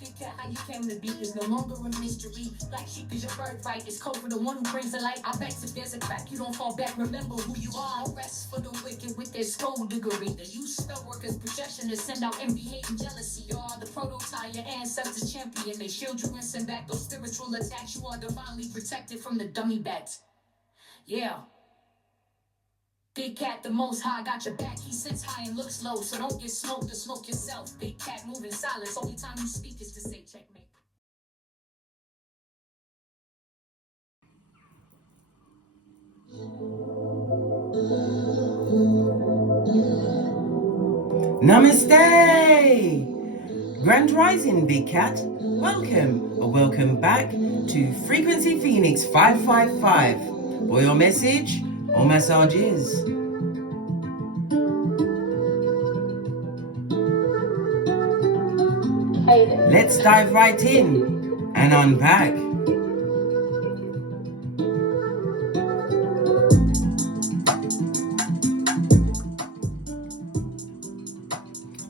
Big cat, how you came to be is no longer a mystery. Black sheep is your birthright. It's code for the one who brings the light. I bet if there's a crack, you don't fall back. Remember who you are. No rest for the wicked with their skullduggery. The use spell workers' projection to send out envy, hate, and jealousy. You are the prototype, your ancestors champion. They shield you and send back those spiritual attacks. You are divinely protected from the dummy bats. Yeah. Big cat, the most high, got your back. He sits high and looks low, so don't get smoked or smoke yourself. Big cat, move in silence. Only time you speak is to say checkmate. Namaste! Grand Rising, Big Cat. Welcome back to Frequency Phoenix 555 for your message or massages. Let's dive right in and unpack.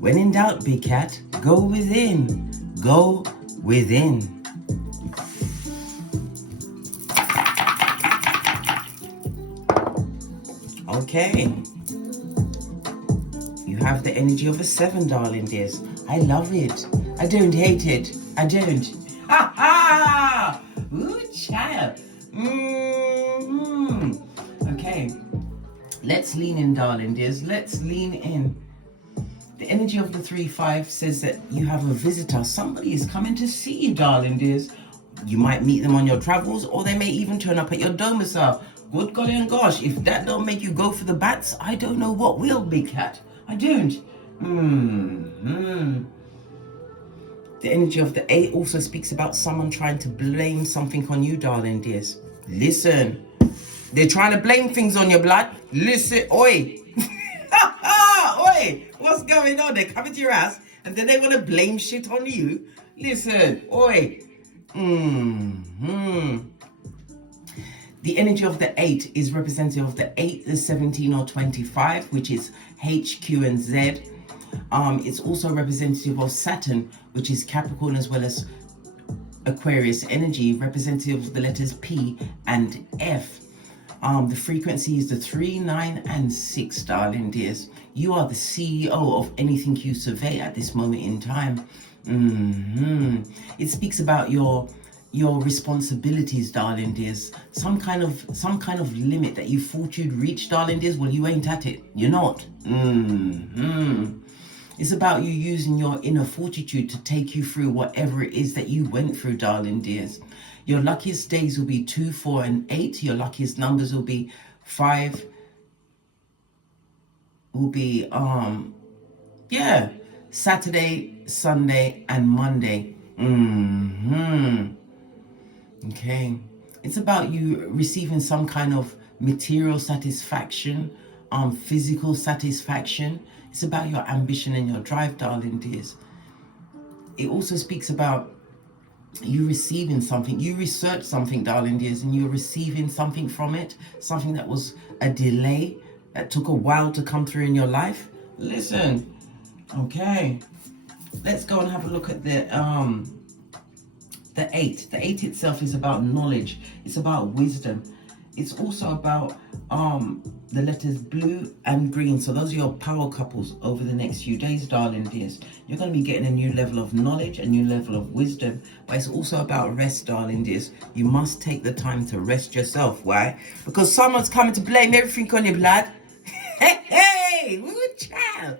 When in doubt, Big Cat, go within. Go within. Okay. You have the energy of a 7, darling dears. I love it. I don't hate it. I don't. Ha ha! Ooh, child. Okay. Let's lean in, darling dears. Let's lean in. The energy of the 3-5 says that you have a visitor. Somebody is coming to see you, darling dears. You might meet them on your travels, or they may even turn up at your domicile. Good golly and gosh, if that don't make you go for the bats, I don't know what will, Big Cat. I don't. The energy of the 8 also speaks about someone trying to blame something on you, darling dears. Listen, they're trying to blame things on your blood. Listen, oi. Oi, what's going on? They're coming to your house and then they want to blame shit on you. Listen, oi. The energy of the 8 is representative of the 8, the 17 or 25, which is H, Q, and Z. It's also representative of Saturn, which is Capricorn as well as Aquarius energy, representative of the letters P and F. The frequency is the 3, 9, and 6, darling dears. You are the CEO of anything you survey at this moment in time. It speaks about your responsibilities, darling dears. Some kind of limit that you thought you'd reach, darling dears. Well, you ain't at it. You're not. It's about you using your inner fortitude to take you through whatever it is that you went through, darling dears. Your luckiest days will be 2, 4, and 8. Your luckiest numbers will be 5. Will be Saturday, Sunday, and Monday. Okay. It's about you receiving some kind of material satisfaction, physical satisfaction. It's about your ambition and your drive, darling dears. It also speaks about you receiving something. You research something, darling dears, and you're receiving something from it. Something that was a delay, that took a while to come through in your life. Listen. Okay. Let's go and have a look at the 8. The 8 itself is about knowledge. It's about wisdom. It's also about the letters blue and green. So those are your power couples over the next few days, darling dears. You're going to be getting a new level of knowledge, a new level of wisdom. But it's also about rest, darling dears. You must take the time to rest yourself. Why? Because someone's coming to blame everything on your blood. Hey, woo, child.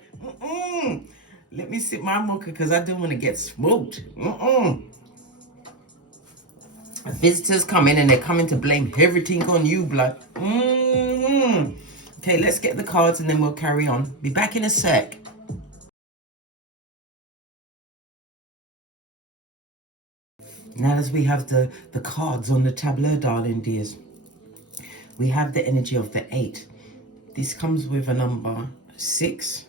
Let me sip my mocha because I don't want to get smoked. Visitors come in and they're coming to blame everything on you, blood. Okay, let's get the cards and then we'll carry on. Be back in a sec. Now as we have the cards on the tableau, darling dears, we have the energy of the 8. This comes with a number 6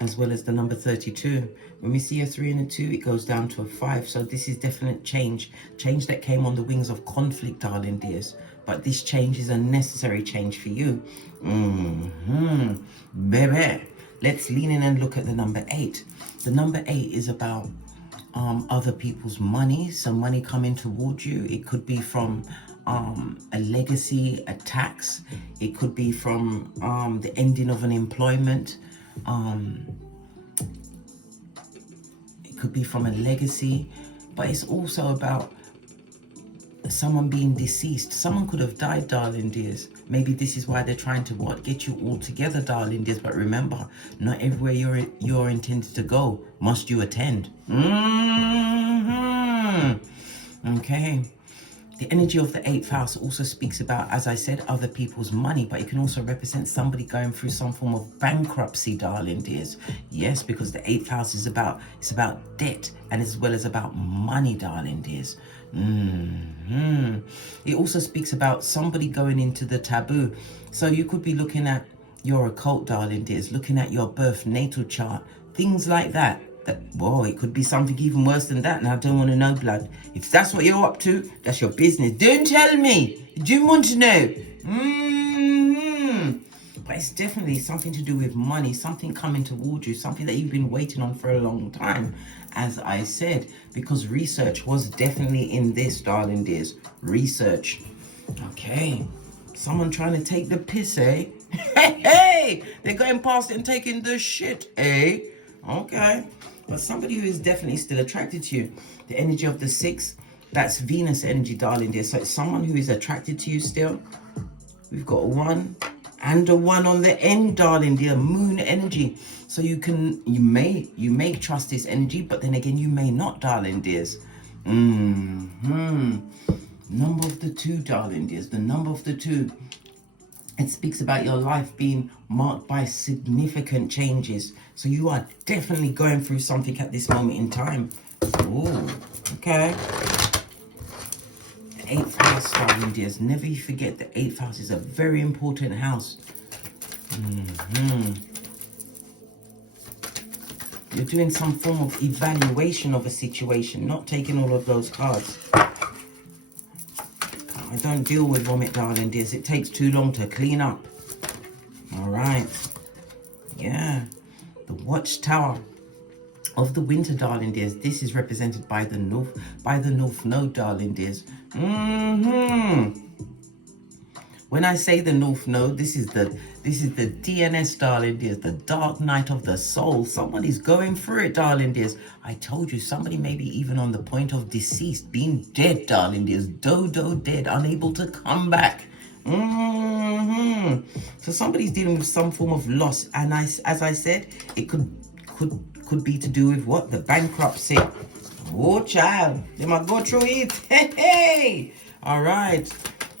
as well as the number 32. When we see a 3 and a 2, it goes down to a 5. So this is definite change that came on the wings of conflict, darling dears. But this change is a necessary change for you. Baby. let's lean in and look at the number 8. The number 8 is about other people's money. So money coming towards you. It could be from a legacy, a tax. It could be from the ending of an employment. It could be from a legacy, but it's also about someone being deceased. Someone could have died, darling dears. Maybe this is why they're trying to get you all together, darling dears. But remember, not everywhere you're intended to go must you attend. Okay. The energy of the 8th house also speaks about, as I said, other people's money, but it can also represent somebody going through some form of bankruptcy, darling dears. Yes, because the 8th house is about debt, and as well as about money, darling dears. It also speaks about somebody going into the taboo. So you could be looking at your occult, darling dears, looking at your birth natal chart, things like that. Whoa, it could be something even worse than that, and I don't want to know, blood. If that's what you're up to, that's your business. Don't tell me. Do you want to know? But it's definitely something to do with money, something coming towards you, something that you've been waiting on for a long time, as I said, because research was definitely in this, darling dears. Research. Okay. Someone trying to take the piss, eh? Hey, they're going past it and taking the shit, eh? Okay. But somebody who is definitely still attracted to you. The energy of the 6, that's Venus energy, darling dear. So it's someone who is attracted to you still. We've got a 1 and a 1 on the end, darling dear. Moon energy. So you may trust this energy, but then again you may not, darling dears. Number of the 2, darling dears. The number of the 2. It speaks about your life being marked by significant changes. So you are definitely going through something at this moment in time. Oh, okay. The 8th house, darling dears. Never you forget the 8th house is a very important house. You're doing some form of evaluation of a situation, not taking all of those cards. I don't deal with vomit, darling dears. It takes too long to clean up. All right. Yeah. The watchtower of the winter, darling dears. This is represented by the north node, darling dears. When I say the north node, this is the DNS, darling dears, the dark night of the soul. Somebody's going through it, darling dears. I told you, somebody may be even on the point of deceased, being dead, darling dears. Dodo dead, unable to come back. So somebody's dealing with some form of loss, and as I said, it could be to do with what? The bankruptcy. Oh, child, they might go through it. Hey. All right.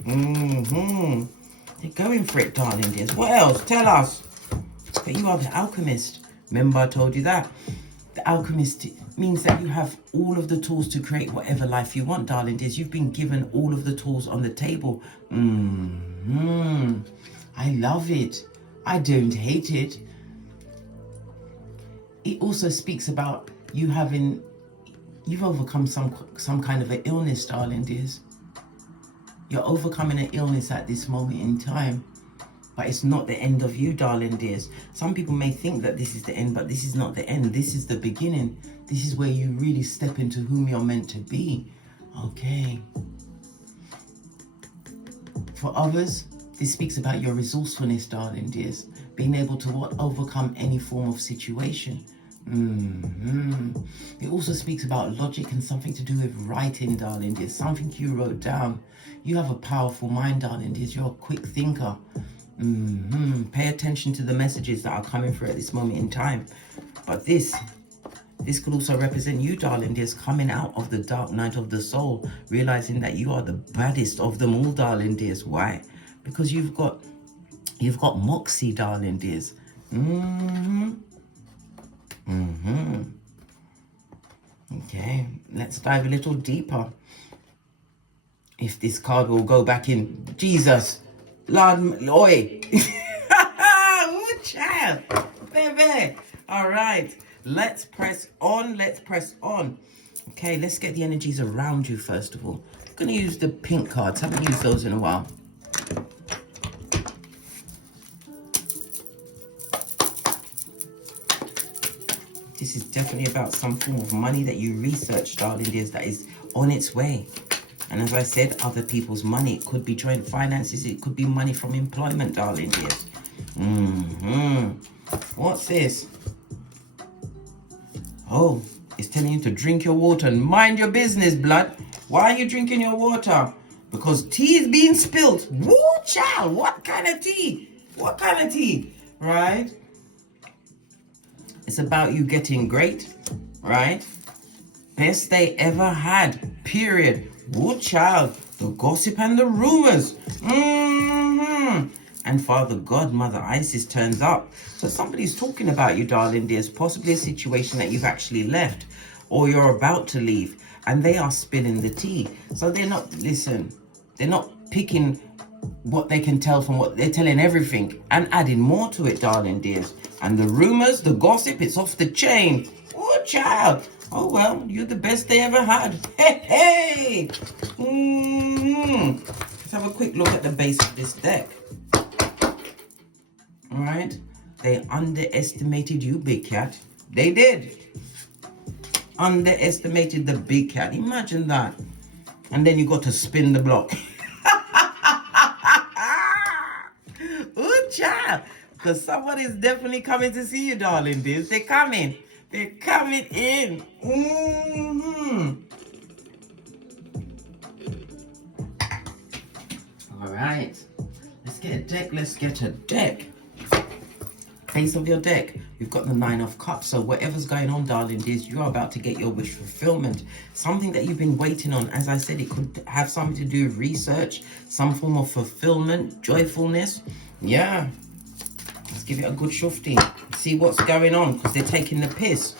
They're going for it, darling dears. What else? Tell us. But you are the alchemist. Remember I told you that? The alchemist means that you have all of the tools to create whatever life you want, darling dears. You've been given all of the tools on the table. I love it. I don't hate it. It also speaks about you've overcome some kind of an illness, darling dears. You're overcoming an illness at this moment in time, but it's not the end of you, darling dears. Some people may think that this is the end, but this is not the end. This is the beginning. This is where you really step into whom you're meant to be. Okay. For others, this speaks about your resourcefulness, darling dears. Being able to overcome any form of situation. It also speaks about logic and something to do with writing, darling dears. Something you wrote down. You have a powerful mind, darling dears. You're a quick thinker. Pay attention to the messages that are coming through at this moment in time. But this could also represent you, darling dears, coming out of the dark night of the soul, realizing that you are the baddest of them all, darling dears. Why? Because you've got moxie, darling dears. Okay, let's dive a little deeper. If this card will go back in, Jesus, Lord, oi, child, baby. All right, let's press on. Okay, let's get the energies around you first of all. I'm gonna use the pink cards. Haven't used those in a while. this is definitely about some form of money that you research, darling dears, that is on its way. And as I said, other people's money. It could be joint finances. It could be money from employment, darling dears. What's this? Oh, it's telling you to drink your water and mind your business, blood. Why are you drinking your water? Because tea is being spilled. Woo, child. What kind of tea? What kind of tea? Right? It's about you getting great, right? Best they ever had, period. Woo, child. The gossip and the rumors. And Father God, Mother Isis turns up. So somebody's talking about you, darling dears. Possibly a situation that you've actually left or you're about to leave. And they are spilling the tea. So they're not, listen, they're not picking what they can tell from what they're telling everything and adding more to it, darling dears. And the rumors, the gossip, it's off the chain. Oh, child. Oh, well, you're the best they ever had. Hey, hey. Let's have a quick look at the base of this deck. All right. They underestimated you, big cat. They did. Underestimated the big cat. Imagine that. And then you got to spin the block. Ooh, child. Because somebody's definitely coming to see you, darling dears. They're coming. They're coming in. All right. Let's get a deck. Let's get a deck. Base of your deck, you've got the 9 of Cups. So whatever's going on, darling dears, you're about to get your wish fulfillment. Something that you've been waiting on. As I said, it could have something to do with research, some form of fulfillment, joyfulness. Yeah. Let's give it a good shufti. See what's going on, because they're taking the piss.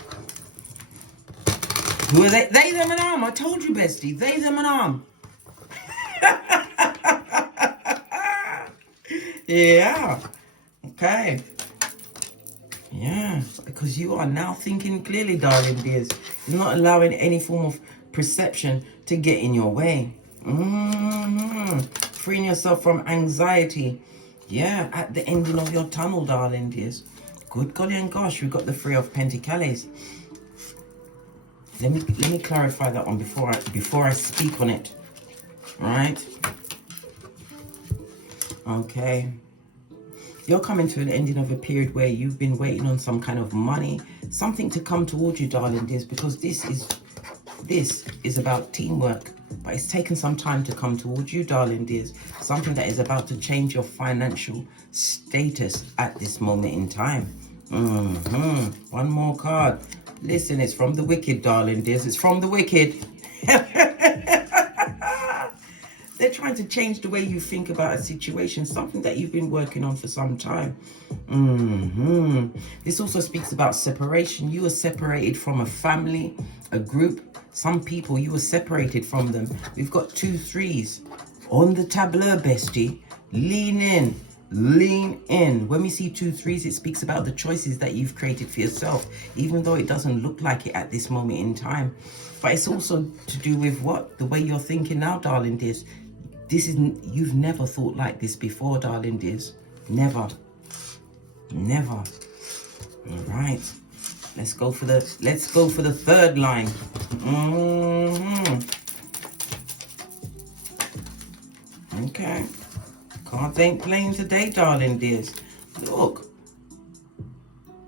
Who are they? They, them, and arm. I told you, bestie. They, them, and arm. Yeah. Okay. Yeah, because you are now thinking clearly, darling dears. You're not allowing any form of perception to get in your way. Freeing yourself from anxiety. Yeah, at the ending of your tunnel, darling dears. Good golly and gosh, we've got the 3 of Pentacles. Let me clarify that one before I speak on it. Right? Okay. You're coming to an ending of a period where you've been waiting on some kind of money, something to come towards you, darling dears, because this is about teamwork, but it's taken some time to come towards you, darling dears. Something that is about to change your financial status at this moment in time. One more card. Listen, it's from the wicked, darling dears. It's from the wicked. They're trying to change the way you think about a situation, something that you've been working on for some time. This also speaks about separation. You were separated from a family, a group, some people, you were separated from them. We've got 2 3s on the tableau, bestie. Lean in. Lean in. When we see 2 3s, it speaks about the choices that you've created for yourself, even though it doesn't look like it at this moment in time. But it's also to do with what? The way you're thinking now, darling dears. You've never thought like this before, darling dears. Never. Never. All right. Let's go for the 3rd line. Okay. Cards ain't playing today, darling dears. Look.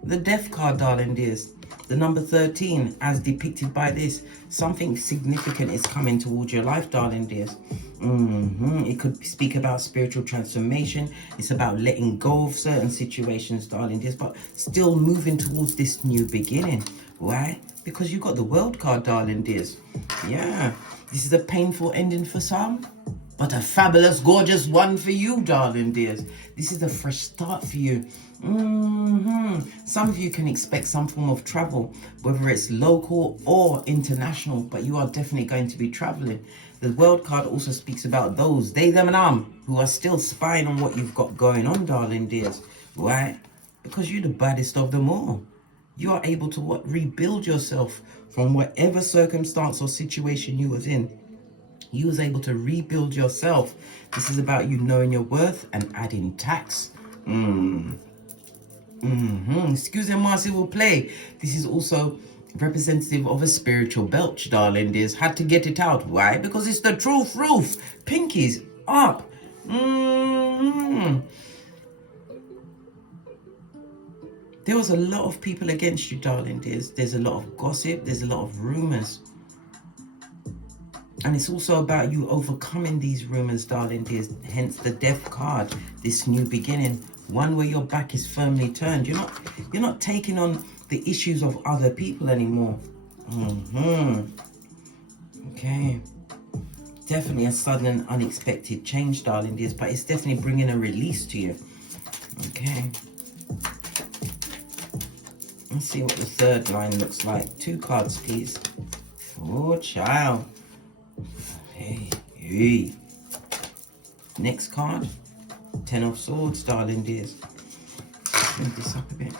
The Death card, darling dears. The number 13, as depicted by this. Something significant is coming towards your life, darling dears. It could speak about spiritual transformation. It's about letting go of certain situations, darling dears, but still moving towards this new beginning. Why? Because you got the World card, darling dears. Yeah. This is a painful ending for some, but a fabulous, gorgeous one for you, darling dears. This is a fresh start for you. Some of you can expect some form of travel, whether it's local or international, but you are definitely going to be traveling. The World card also speaks about those, they, them, and who are still spying on what you've got going on, darling dears. Why? Because you're the baddest of them all. You are able to rebuild yourself from whatever circumstance or situation you was in. You was able to rebuild yourself. This is about you knowing your worth and adding tax. Excusez-moi s'il vous plaît. This is also representative of a spiritual belch, darling dears. Had to get it out. Why? Because it's the truth, roof. Pinkies up. There was a lot of people against you, darling dears. There's a lot of gossip. There's a lot of rumors. And it's also about you overcoming these rumors, darling dears. Hence the death card, this new beginning. One where your back is firmly turned. You're not taking on the issues of other people anymore. Okay. Definitely a sudden and unexpected change, darling dears. But it's definitely bringing a release to you. Okay. Let's see what the third line looks like. 2 cards, please. Oh, child. Hey. Next card. 10 of Swords, darling dears. Move this up a bit.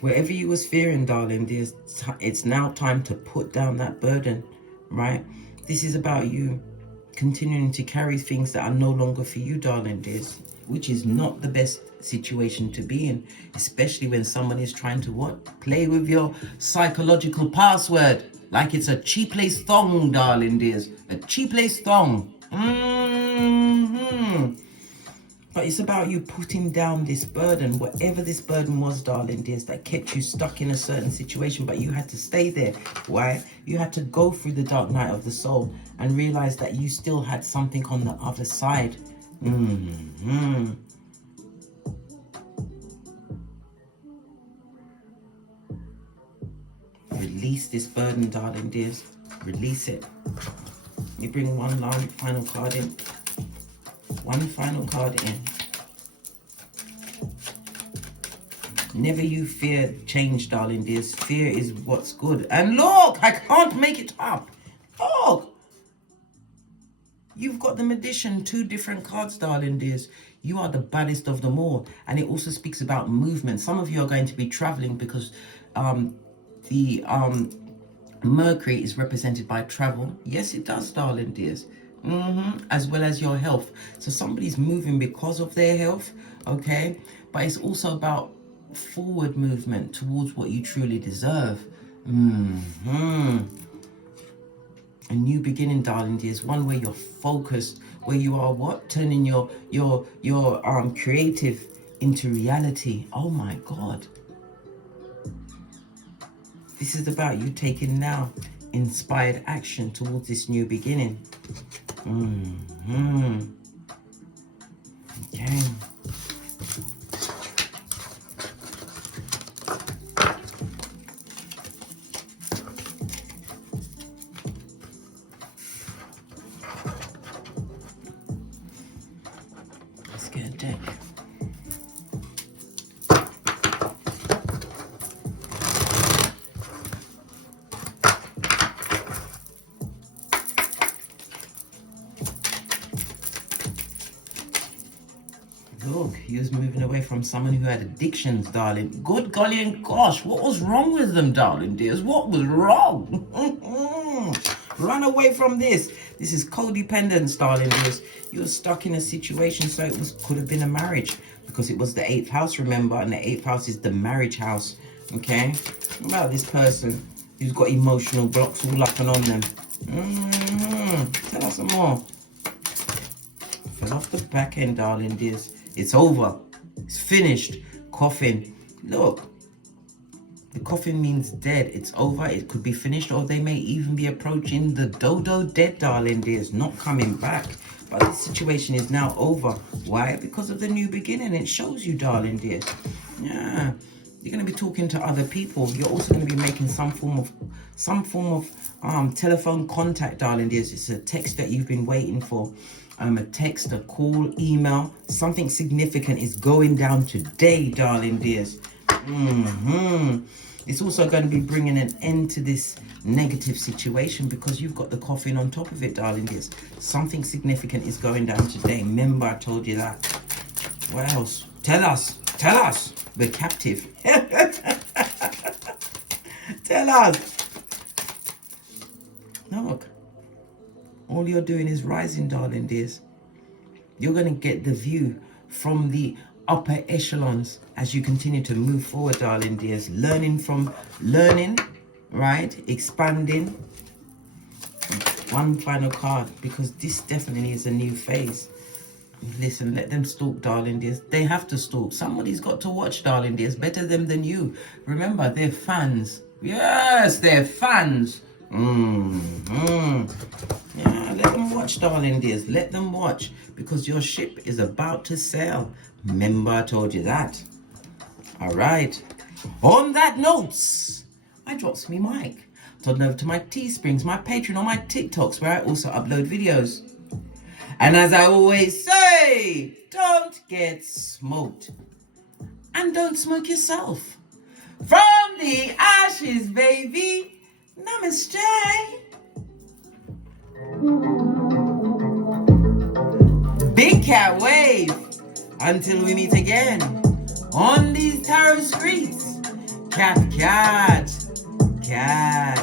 Wherever you was fearing, darling dears, it's now time to put down that burden, right? This is about you continuing to carry things that are no longer for you, darling dears, which is not the best situation to be in, especially when someone is trying to what? Play with your psychological password like it's a cheap lace thong, darling dears. A cheap lace thong. But it's about you putting down this burden, whatever this burden was, darling dears, that kept you stuck in a certain situation, but you had to stay there. Why? You had to go through the dark night of the soul and realize that you still had something on the other side. Release this burden, darling dears. Release it. You bring one final card in. One final card in. Never you fear change, darling dears. Fear is what's good. And look, I can't make it up. Look. You've got the Magician, 2 different cards, darling dears. You are the baddest of them all. And it also speaks about movement. Some of you are going to be traveling because the Mercury is represented by travel. Yes, it does, darling dears. As well as your health. So somebody's moving because of their health, okay? But it's also about forward movement towards what you truly deserve. A new beginning, darling dears. One where you're focused, where you are what? Turning your creative into reality. Oh my God. This is about you taking now inspired action towards this new beginning. Okay. Let's get a deck. Look, he was moving away from someone who had addictions, darling. Good golly and gosh, what was wrong with them, darling dears? What was wrong? Run away from this. This is codependence, darling dears. You're stuck in a situation, so it could have been a marriage because it was the 8th house, remember? And the 8th house is the marriage house, okay? What about this person who's got emotional blocks all up and on them? Tell us some more. Fell off the back end, darling dears. It's over. It's finished. Coffin. Look. The coffin means dead. It's over. It could be finished, or they may even be approaching the dodo dead, darling dears. Not coming back. But this situation is now over. Why? Because of the new beginning. It shows you, darling dears. Yeah. You're going to be talking to other people. You're also going to be making some form of telephone contact, darling dears. It's a text that you've been waiting for. A text, a call, email. Something significant is going down today, darling dears. It's also going to be bringing an end to this negative situation because you've got the coffin on top of it, darling dears. Something significant is going down today. Remember, I told you that. What else? Tell us. Tell us. We're captive. Tell us. Look. All you're doing is rising, darling dears. You're going to get the view from the upper echelons as you continue to move forward, darling dears. Learning, right? Expanding. One final card, because this definitely is a new phase. Listen, let them stalk, darling dears. They have to stalk. Somebody's got to watch, darling dears. Better them than you. Remember, they're fans. Yes, they're fans. Yeah, let them watch, darling dears. Let them watch, because your ship is about to sail. Remember, I told you that. All right. On that note, I drops me mic. Turn over to my Teesprings, my Patreon, or my TikToks, where I also upload videos. And as I always say, don't get smoked. And don't smoke yourself. From the ashes, baby. Namaste. Big cat wave. Until we meet again on these tarot streets. Cat, cat, cat.